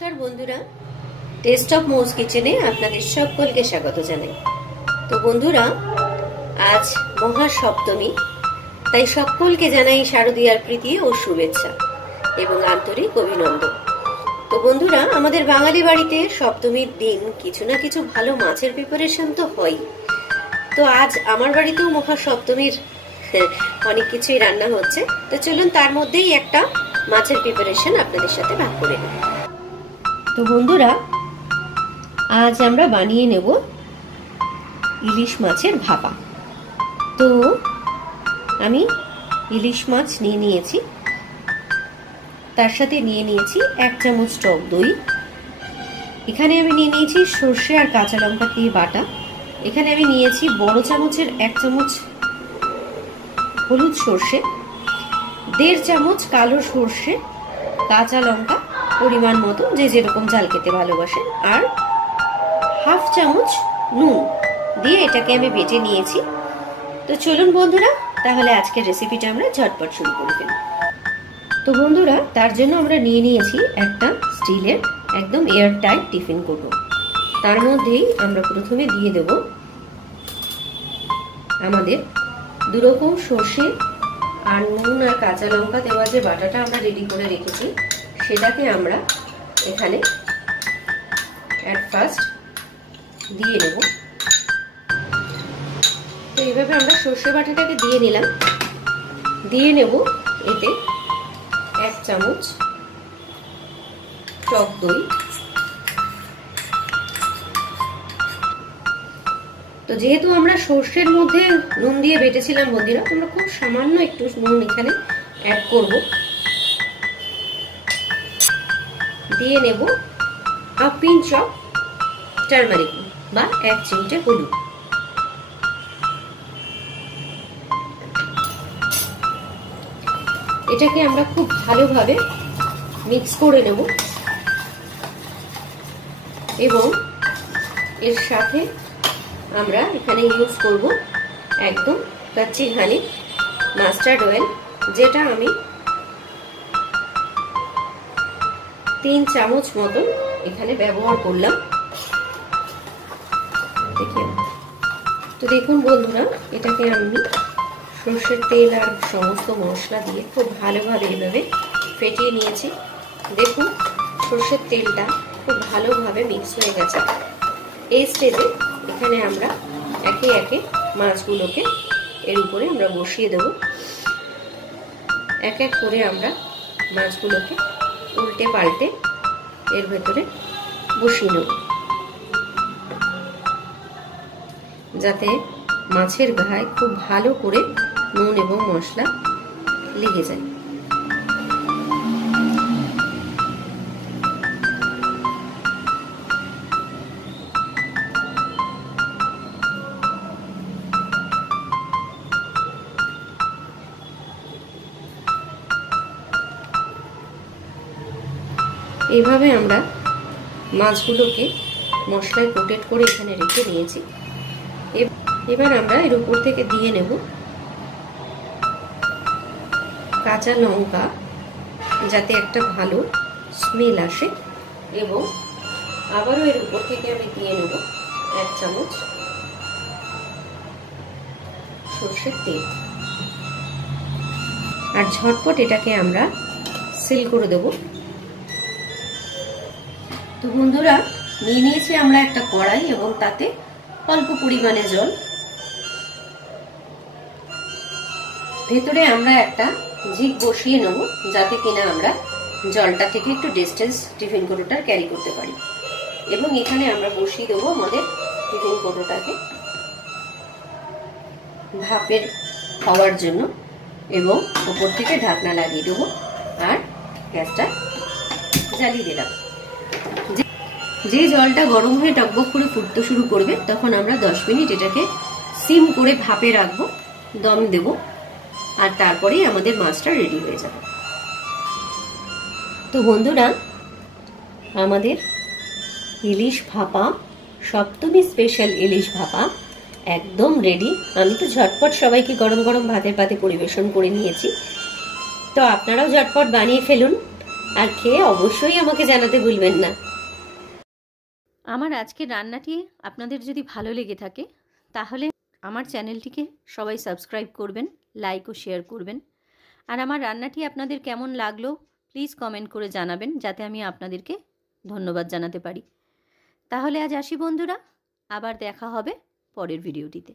নমস্কার বন্ধুরা, test of মৌস কিচেনে আপনাদের সকলকে স্বাগত জানাই। তো বন্ধুরা, আজ মহাসপ্তমী, তাই সকলকে জানাই শারদীয়ার প্রীতি ও শুভেচ্ছা এবং আন্তরিক অভিনন্দন। তো বন্ধুরা, আমাদের বাঙালি বাড়িতে সপ্তমীর দিন কিছু না কিছু ভালো মাছের প্রিপারেশন তো হয়। তো আজ আমার বাড়িতেও মহাসপ্তমীর অনেক কিছুই রান্না হচ্ছে। তো চলুন তার মধ্যেই একটা মাছের প্রিপারেশন আপনাদের সাথে ভাগ করে নেব। তো বন্ধুরা, আজ আমরা বানিয়ে নেব ইলিশ মাছের ভাপা। তো আমি ইলিশ মাছ নিয়ে নিয়েছি, তার সাথে নিয়ে নিয়েছি 1 চামচ টক দই। এখানে আমি নিয়ে নিয়েছি সর্ষে আর কাঁচা লঙ্কা দিয়ে বাটা। এখানে আমি নিয়েছি বড় চামচের 1 চামচ হলুদ সর্ষে, 1.5 চামচ কালো সর্ষে, কাঁচা লঙ্কা পরিমাণ মতো, যে যেরকম ঝাল খেতে ভালোবাসেন, আর 1/2 চামচ নুন দিয়ে এটাকে আমি বেটে নিয়েছি। তো চলুন বন্ধুরা, তাহলে আজকের রেসিপিটা আমরা ঝটপট শুরু করে ফেলি। তো বন্ধুরা, তার জন্য আমরা নিয়ে নিয়েছি একটা স্টিলের একদম এয়ার টাইট টিফিন কৌটো। তার মধ্যেই আমরা প্রথমে দিয়ে দেব আমাদের 2 রকম সর্ষে আর নুন আর কাঁচা লঙ্কা দেওয়া যে বাটাটা আমরা রেডি করে রেখেছি, সেটাকে আমরা এখানে অ্যাট ফার্স্ট দিয়ে নেব। তো এইভাবে আমরা সর্ষে বাটাটাকে দিয়ে নিলাম। দিয়ে নেব এতে 1 চামচ টক দই। তো যেহেতু আমরা সর্ষের মধ্যে নুন দিয়ে বেটেছিলাম বন্ধুরা, আমরা খুব সামান্য একটু নুন এখানে অ্যাড করব। দিয়ে নেব 1/2 পিঞ্চ অফ টারমারিক বা 1 চিমটে হলুদ। এটাকে আমরা খুব ভালোভাবে মিক্স করে নেব এবং এর সাথে আমরা এখানে ইউজ করব একদম কাচ্চি ঘানি মাস্টার্ড অয়েল, যেটা আমি 3 চামচ মতন এখানে ব্যবহার করলাম। তো দেখুন বন্ধুরা, এটাকে আমি সর্ষের তেল আর সমস্ত মশলা দিয়ে খুব ভালোভাবে এভাবে ফেটিয়ে নিয়েছি। দেখুন সর্ষের তেলটা খুব ভালোভাবে মিক্স হয়ে গেছে। এই স্টেজে এখানে আমরা একে একে মাছগুলোকে এর উপরে আমরা বসিয়ে দেব। এক এক করে আমরা মাছগুলোকে উল্টে পাল্টে এর ভেতরে বসিয়ে নেব, যাতে মাছের গায়ে খুব ভালো করে নুন এবং মশলা লেগে যায়। এইভাবে আমরা মাছগুলোকে মশলায় কোটেড করে এখানে রেখে দিয়েছি। এবার আমরা এর উপর থেকে দিয়ে নেব কাঁচা লঙ্কা, যাতে একটা ভালো স্মেল আসে, এবং আবারও এর উপর থেকে আমি দিয়ে নেব 1 চামচ সর্ষের তেল। আর ঝটপট এটাকে আমরা সিল করে দেব। তো বন্ধুরা, নিয়ে নিয়েছি আমরা একটা কড়াই এবং তাতে অল্প পরিমাণে জল। ভেতরে আমরা একটা ঝিক বসিয়ে নেব, যাতে কিনা আমরা জলটা থেকে একটু ডিস্টেন্স টিফিন কৌটোটা ক্যারি করতে পারি। এবং এখানে আমরা বসিয়ে দেবো আমাদের টিফিন কৌটোটাকে ভাপের হওয়ার জন্য, এবং উপর থেকে ঢাকনা লাগিয়ে দেবো আর গ্যাসটা জ্বালিয়ে দিলাম। যে জলটা গরম হয়ে টকবক করে ফুটতে শুরু করবে, তখন আমরা 10 মিনিট এটাকে সিম করে ভাপে রাখবো, দম দেব, আর তারপরেই আমাদের মাছটা রেডি হয়ে যাবে। তো বন্ধুরা, আমাদের ইলিশ ভাপা, সপ্তমী স্পেশাল ইলিশ ভাপা একদম রেডি। আমি তো ঝটপট সবাইকে গরম গরম ভাতের পাতে পরিবেশন করে নিয়েছি। তো আপনারাও ঝটপট বানিয়ে ফেলুন আর খেয়ে অবশ্যই আমাকে জানাতে ভুলবেন না। আমার আজকের রান্নাটি আপনাদের যদি ভালো লেগে থাকে তাহলে আমার চ্যানেলটিকে সবাই সাবস্ক্রাইব করবেন, লাইক ও শেয়ার করবেন। আর আমার রান্নাটি আপনাদের কেমন লাগলো প্লিজ কমেন্ট করে জানাবেন, যাতে আমি আপনাদেরকে ধন্যবাদ জানাতে পারি। তাহলে আজ আসি বন্ধুরা, আবার দেখা হবে পরের ভিডিওটিতে।